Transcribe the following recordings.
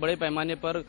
बड़े पैमाने पर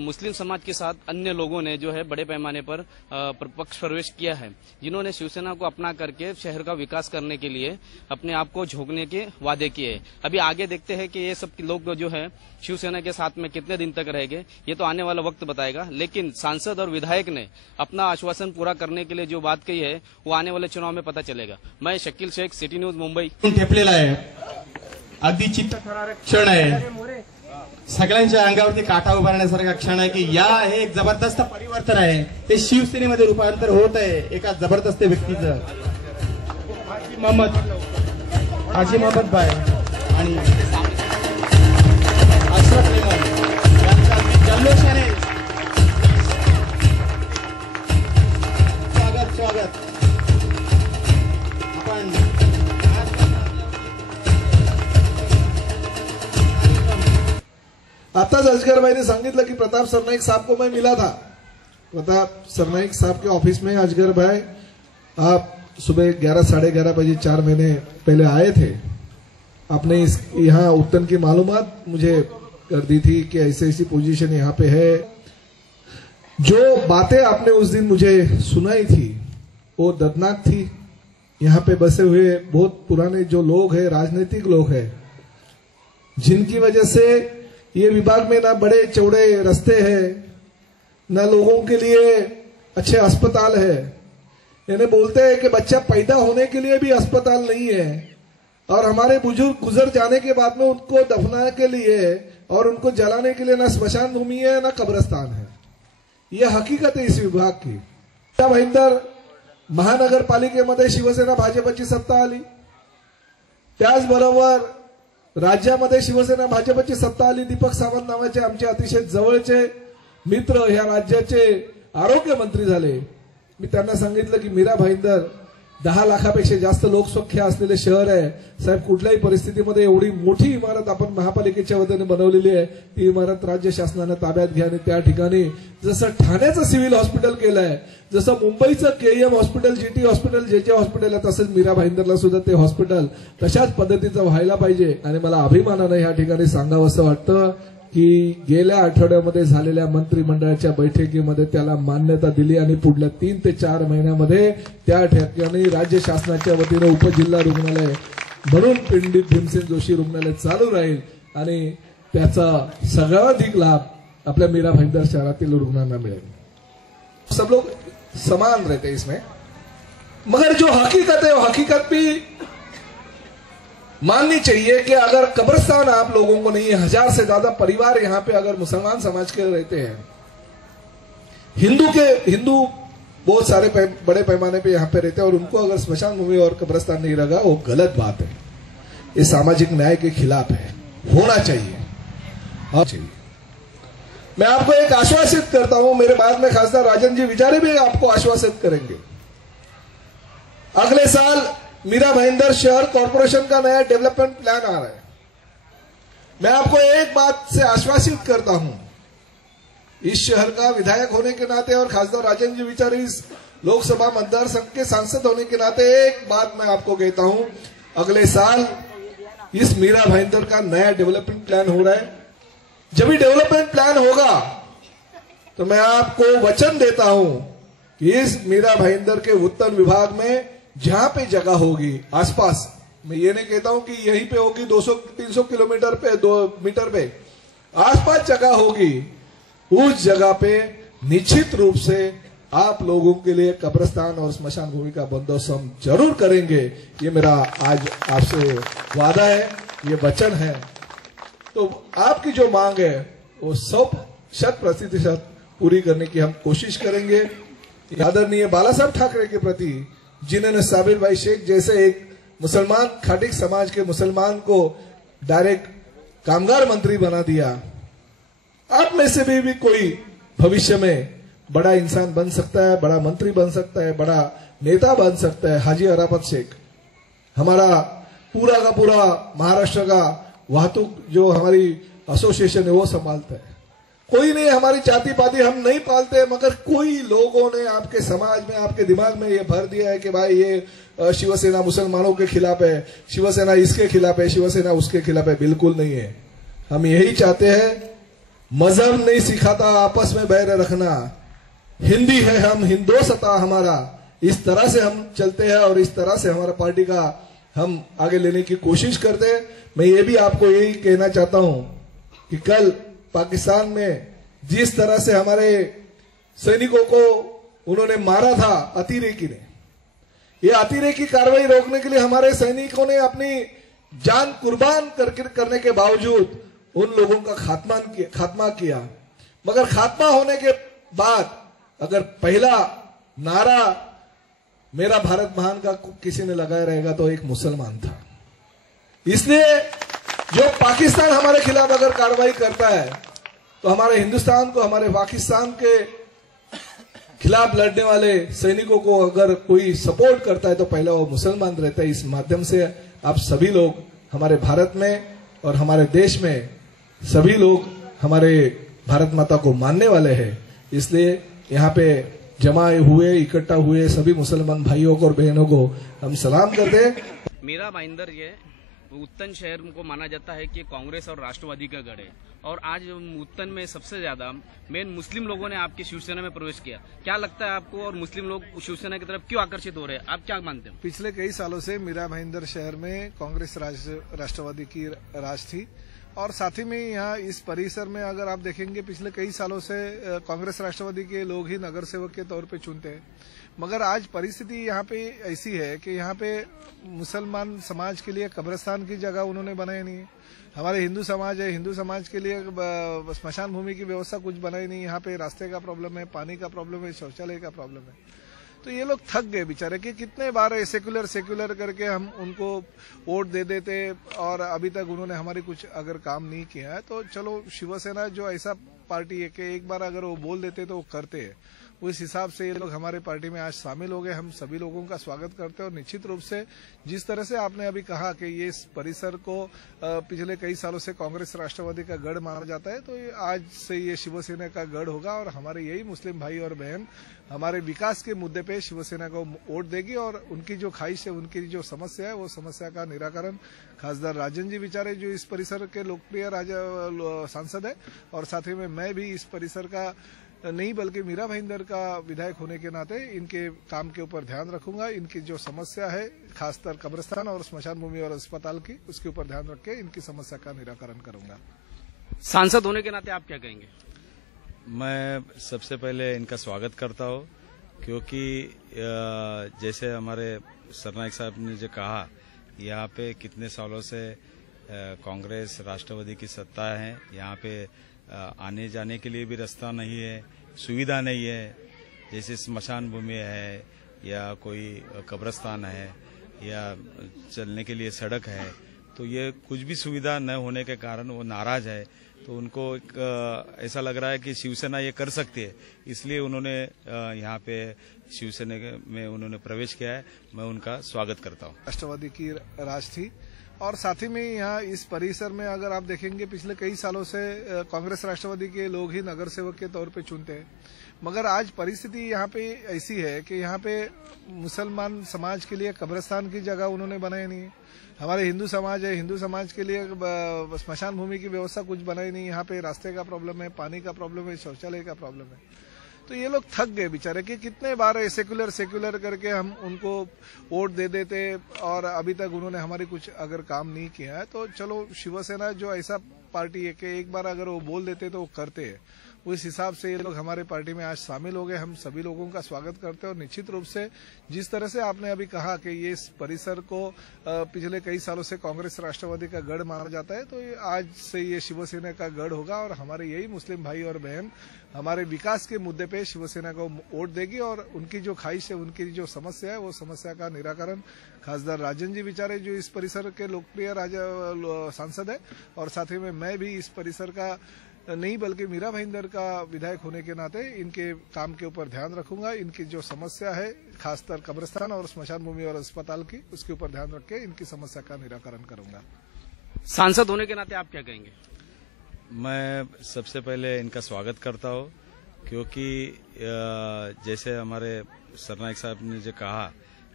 मुस्लिम समाज के साथ अन्य लोगों ने जो है बड़े पैमाने पर पक्ष प्रवेश किया है, जिन्होंने शिवसेना को अपना करके शहर का विकास करने के लिए अपने आप को झोंकने के वादे किए। अभी आगे देखते हैं कि ये सब लोग जो है शिवसेना के साथ में कितने दिन तक रहेंगे, ये तो आने वाला वक्त बताएगा। लेकिन सांसद और विधायक ने अपना आश्वासन पूरा करने के लिए जो बात कही है वो आने वाले चुनाव में पता चलेगा। मैं शकील शेख, सिटी न्यूज, मुंबई। ठेपलेला आहे, अगदी चित्त थरारक क्षण आहे, सगळ्यांच्या अंगावरती काटा उभारण्यासारखा क्षण आहे की या हे एक जबरदस्त परिवर्तन आहे, ते शिवसेनेमध्ये रूपांतर होत आहे एका जबरदस्त व्यक्तीचं। हाजी मोहम्मद भाई आणि अशरफ रेमन यांचा जल्लोषाने स्वागत। आपण आताच अजगर भाई ने सांगितलं कि प्रताप सरनाईक साहब को मैं मिला था। प्रताप सरनाईक साहब के ऑफिस में अजगर भाई आप सुबह 11 साढ़े 11 बजे 4 महीने पहले आए थे। आपने यहाँ उत्तन की मालूमात मुझे कर दी थी कि ऐसी ऐसी पोजीशन यहाँ पे है। जो बातें आपने उस दिन मुझे सुनाई थी वो दर्दनाक थी। यहाँ पे बसे हुए बहुत पुराने जो लोग हैं, राजनीतिक लोग हैं, जिनकी वजह से ये विभाग में ना बड़े चौड़े रास्ते हैं, ना लोगों के लिए अच्छे अस्पताल है। यानी बोलते हैं कि बच्चा पैदा होने के लिए भी अस्पताल नहीं है और हमारे बुजुर्ग गुजर जाने के बाद में उनको दफनाने के लिए और उनको जलाने के लिए ना स्मशान भूमि है ना कब्रस्तान है। यह हकीकत है इस विभाग की। भाईंदर महानगरपालिकेमध्ये शिवसेना भाजपची सत्ता आली, त्याचबरोबर राज्यामध्ये शिवसेना भाजपची सत्ता आली। दीपक सावंत नावाचे आमचे अतिशय जवळचे मित्र ह्या राज्याचे आरोग्य मंत्री झाले। मी त्यांना सांगितलं की मीरा भाईंदर 10 लाखापेक्षा जास्त लोकसंख्या असलेले शहर आहे साहेब, कुठल्याही परिस्थितीमध्ये एवढी मोठी इमारत आपण महापालिकेच्या वतीने बनवलेली आहे, ती इमारत राज्य शासनाने ताब्यात घ्या आणि त्या ठिकाणी जसं ठाण्याचं सिव्हिल हॉस्पिटल केलंय, जसं मुंबईचं KEM hospital, GT hospital, JJ hospital आहे, तसंच मीरा भाईंदरला सुद्धा ते हॉस्पिटल तशाच पद्धतीचं व्हायला पाहिजे। आणि मला अभिमानाने या ठिकाणी सांगावंसं वाटतं की गेल्या आठवड्यामध्ये झालेल्या मंत्रिमंडळाच्या बैठकीमध्ये त्याला मान्यता दिली आणि पुढल्या 3 ते 4 महिन्यामध्ये त्या ठिकाणी राज्य शासनाच्या वतीने उपजिल्हा रुग्णालय म्हणून पंडित भीमसेन जोशी रुग्णालय चालू राहील आणि त्याचा सर्वाधिक लाभ आपल्या मीरा भाईंदर शहरातील रुग्णांना मिळेल। सब लोग समान रहते हैं इसमें, मगर जो हकीकत है वो हकीकत भी माननी चाहिए कि अगर कब्रिस्तान आप लोगों को नहीं है, 1000 से ज्यादा परिवार यहाँ पे अगर मुसलमान समाज के रहते हैं, हिंदू बहुत सारे बड़े पैमाने पे यहाँ पे रहते हैं और उनको अगर स्मशान भूमि और कब्रिस्तान नहीं लगा वो गलत बात है, ये सामाजिक न्याय के खिलाफ है। होना चाहिए। मैं आपको एक आश्वासित करता हूं, मेरे बाद में खासदार राजन जी विचारे भी आपको आश्वासित करेंगे। अगले साल मीरा भाईंदर शहर कॉर्पोरेशन का नया डेवलपमेंट प्लान आ रहा है। मैं आपको एक बात से आश्वासित करता हूं, इस शहर का विधायक होने के नाते और खासदार राजन जी विचारे इस लोकसभा मतदार संघ के सांसद होने के नाते एक बात मैं आपको कहता हूं, अगले साल इस मीरा भाईंदर का नया डेवलपमेंट प्लान हो रहा है। जब भी डेवलपमेंट प्लान होगा तो मैं आपको वचन देता हूं कि इस मीरा भाईंदर के उत्तर विभाग में जहां पे जगह होगी आसपास, मैं ये नहीं कहता हूं कि यहीं पे होगी 200-300 किलोमीटर पे 2 मीटर पे, आसपास जगह होगी, उस जगह पे निश्चित रूप से आप लोगों के लिए कब्रिस्तान और स्मशान भूमि का बंदोबस्त हम जरूर करेंगे। ये मेरा आज आपसे वादा है, ये वचन है। तो आपकी जो मांग है वो 100% पूरी करने की हम कोशिश करेंगे। आदरणीय बाला साहब ठाकरे के प्रति, जिन्होंने साबिर भाई शेख जैसे एक मुसलमान खाटिक समाज के मुसलमान को डायरेक्ट कामगार मंत्री बना दिया, आप में से भी कोई भविष्य में बड़ा इंसान बन सकता है, बड़ा मंत्री बन सकता है, बड़ा नेता बन सकता है। हाजी अराफत शेख हमारा पूरा का पूरा महाराष्ट्र का वाहतूक जो हमारी एसोसिएशन है वो संभालता है। कोई नहीं, हमारी जाति पाति हम नहीं पालते, मगर कोई लोगों ने आपके समाज में, आपके दिमाग में ये भर दिया है कि भाई ये शिवसेना मुसलमानों के खिलाफ है, शिवसेना इसके खिलाफ है, शिवसेना उसके खिलाफ है। बिल्कुल नहीं है। हम यही चाहते हैं मजहब नहीं सिखाता आपस में बैर रखना, हिंदी है हम हिंदोसता हमारा, इस तरह से हम चलते हैं और इस तरह से हमारा पार्टी का हम आगे लेने की कोशिश करते हैं। मैं ये भी आपको यही कहना चाहता हूं कि कल पाकिस्तान में जिस तरह से हमारे सैनिकों को उन्होंने मारा था अतिरेकी ने, ये अतिरेकी कार्रवाई रोकने के लिए हमारे सैनिकों ने अपनी जान कुर्बान करने के बावजूद उन लोगों का खात्मा किया। मगर खात्मा होने के बाद अगर पहला नारा मेरा भारत महान का किसी ने लगाया रहेगा तो एक मुसलमान था। इसलिए जो पाकिस्तान हमारे खिलाफ अगर कार्रवाई करता है तो हमारे हिंदुस्तान को, हमारे पाकिस्तान के खिलाफ लड़ने वाले सैनिकों को अगर कोई सपोर्ट करता है तो पहला वो मुसलमान रहता है। इस माध्यम से आप सभी लोग हमारे भारत में और हमारे देश में सभी लोग हमारे भारत माता को मानने वाले हैं। इसलिए यहाँ पे जमा हुए, इकट्ठा हुए सभी मुसलमान भाइयों को और बहनों को हम सलाम करते हैं। मीरा भाईंदर ये उत्तन शहर को माना जाता है कि कांग्रेस और राष्ट्रवादी का गढ़ है, और आज उत्तन में सबसे ज्यादा मेन मुस्लिम लोगों ने आपकी शिवसेना में प्रवेश किया। क्या लगता है आपको, और मुस्लिम लोग शिवसेना की तरफ क्यों आकर्षित हो रहे हैं, आप क्या मानते हो? पिछले कई सालों से मीरा भाईंदर शहर में कांग्रेस राष्ट्रवादी की राज थी, और साथ ही में यहाँ इस परिसर में अगर आप देखेंगे पिछले कई सालों से कांग्रेस राष्ट्रवादी के लोग ही नगर सेवक के तौर पे चुनते हैं। मगर आज परिस्थिति यहाँ पे ऐसी है कि यहाँ पे मुसलमान समाज के लिए कब्रिस्तान की जगह उन्होंने बनाई नहीं है। हमारे हिंदू समाज है, हिंदू समाज के लिए स्मशान भूमि की व्यवस्था कुछ बनाई नहीं। यहाँ पे रास्ते का प्रॉब्लम है, पानी का प्रॉब्लम है, शौचालय का प्रॉब्लम है। तो ये लोग थक गए बेचारे कि कितने बार सेक्युलर करके हम उनको वोट दे देते, और अभी तक उन्होंने हमारी कुछ अगर काम नहीं किया है। तो चलो शिवसेना जो ऐसा पार्टी है कि एक बार अगर वो बोल देते तो वो करते हैं, उस हिसाब से ये लोग हमारे पार्टी में आज शामिल हो गए। हम सभी लोगों का स्वागत करते हैं, और निश्चित रूप से जिस तरह से आपने अभी कहा कि ये इस परिसर को पिछले कई सालों से कांग्रेस राष्ट्रवादी का गढ़ माना जाता है, तो आज से ये शिवसेना का गढ़ होगा, और हमारे यही मुस्लिम भाई और बहन हमारे विकास के मुद्दे पे शिवसेना को वोट देगी, और उनकी जो ख्वाहिश है, उनकी जो समस्या है, वो समस्या का निराकरण खासदार राजन जी विचारे जो इस परिसर के लोकप्रिय सांसद है, और साथ ही में मैं भी इस परिसर का नहीं बल्कि मीरा भाईंदर का विधायक होने के नाते इनके काम के ऊपर ध्यान रखूंगा। इनकी जो समस्या है खासकर कब्रिस्तान और स्मशान भूमि और अस्पताल की, उसके ऊपर ध्यान रख के इनकी समस्या का निराकरण करूंगा। सांसद होने के नाते आप क्या कहेंगे? मैं सबसे पहले इनका स्वागत करता हूँ, क्योंकि जैसे हमारे सरनाइक साहब ने जो कहा, यहाँ पे कितने सालों से कांग्रेस राष्ट्रवादी की सत्ता है। यहाँ पे आने जाने के लिए भी रास्ता नहीं है, सुविधा नहीं है। जैसे स्मशान भूमि है या कोई कब्रिस्तान है या चलने के लिए सड़क है, तो ये कुछ भी सुविधा न होने के कारण वो नाराज है। तो उनको ऐसा लग रहा है कि शिवसेना ये कर सकती है, इसलिए उन्होंने यहाँ पे शिवसेना में उन्होंने प्रवेश किया है। मैं उनका स्वागत करता हूँ। राष्ट्रवादी की राज थी, और साथ ही में यहाँ इस परिसर में अगर आप देखेंगे पिछले कई सालों से कांग्रेस राष्ट्रवादी के लोग ही नगर सेवक के तौर पे चुनते हैं। मगर आज परिस्थिति यहाँ पे ऐसी है कि यहाँ पे मुसलमान समाज के लिए कब्रिस्तान की जगह उन्होंने बनाई नहीं है। हमारे हिंदू समाज है, हिंदू समाज के लिए स्मशान भूमि की व्यवस्था कुछ बनाई नहीं। यहाँ पे रास्ते का प्रॉब्लम है, पानी का प्रॉब्लम है, शौचालय का प्रॉब्लम है। तो ये लोग थक गए बेचारे कि कितने बार सेक्युलर करके हम उनको वोट दे देते, और अभी तक उन्होंने हमारी कुछ अगर काम नहीं किया है। तो चलो शिवसेना जो ऐसा पार्टी है कि एक बार अगर वो बोल देते तो वो करते हैं, उस हिसाब से ये लोग हमारे पार्टी में आज शामिल हो गए। हम सभी लोगों का स्वागत करते हैं, और निश्चित रूप से जिस तरह से आपने अभी कहा कि ये इस परिसर को पिछले कई सालों से कांग्रेस राष्ट्रवादी का गढ़ माना जाता है, तो आज से ये शिवसेना का गढ़ होगा, और हमारे यही मुस्लिम भाई और बहन हमारे विकास के मुद्दे पे शिवसेना को वोट देगी, और उनकी जो ख्वाहिश है, उनकी जो समस्या है, वो समस्या का निराकरण खासदार राजन जी विचारे जो इस परिसर के लोकप्रिय सांसद है, और साथ ही में मैं भी इस परिसर का नहीं बल्कि मीरा भाईंदर का विधायक होने के नाते इनके काम के ऊपर ध्यान रखूंगा। इनकी जो समस्या है खासकर कब्रिस्तान और स्मशान भूमि और अस्पताल की, उसके ऊपर ध्यान रख के इनकी समस्या का निराकरण करूंगा। सांसद होने के नाते आप क्या कहेंगे? मैं सबसे पहले इनका स्वागत करता हूँ, क्योंकि जैसे हमारे सरनाइक साहब ने जो कहा,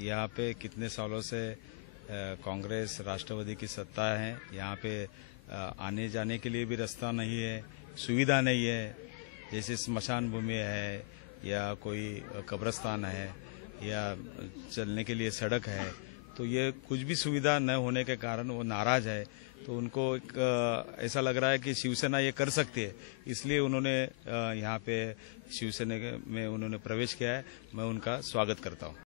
यहाँ पे कितने सालों से कांग्रेस राष्ट्रवादी की सत्ता है। यहाँ पे आने जाने के लिए भी रास्ता नहीं है, सुविधा नहीं है, जैसे स्मशान भूमि है या कोई कब्रस्तान है या चलने के लिए सड़क है, तो ये कुछ भी सुविधा न होने के कारण वो नाराज है। तो उनको एक ऐसा लग रहा है कि शिवसेना ये कर सकती है, इसलिए उन्होंने यहाँ पे शिवसेना में उन्होंने प्रवेश किया है। मैं उनका स्वागत करता हूँ।